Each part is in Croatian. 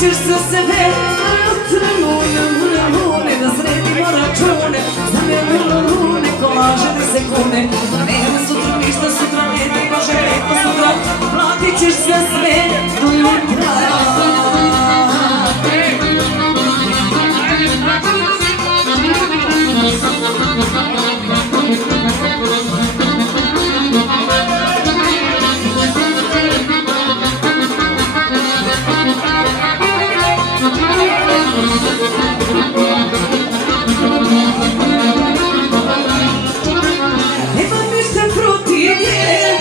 ćeš za sebe. Lune, da sredimo račune. Za mene lune, kolaže 10 kune. Nema sutra ništa, sutra ne može preko sutra. Platit ćeš za sve do jutra. Nema ništa protiv nje,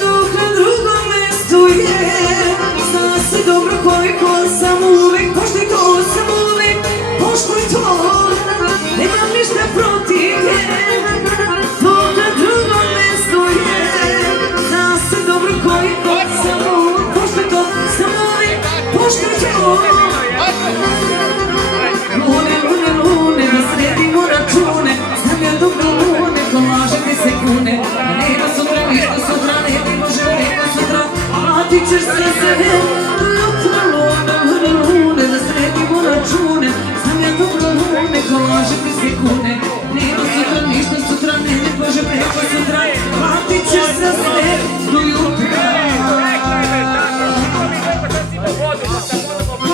dok na drugom mestu je. Zna se dobro koliko sam uvek, poštuj to, sam uvek, poštuj to. Nema ništa protiv nje, dok na drugom mestu je. Zna se dobro koliko sam uvek, poštuj to, sam uvek, poštuj to. Lune, da sredimo račune. Znam ja dobro lune, kolaže 10 kune. Nema sutra ništa, sutra ne može preko sutra. Platit ćeš za sebe jutra. Lune, da sredimo račune. Znam ja dobro lune, kolaže 10 kune.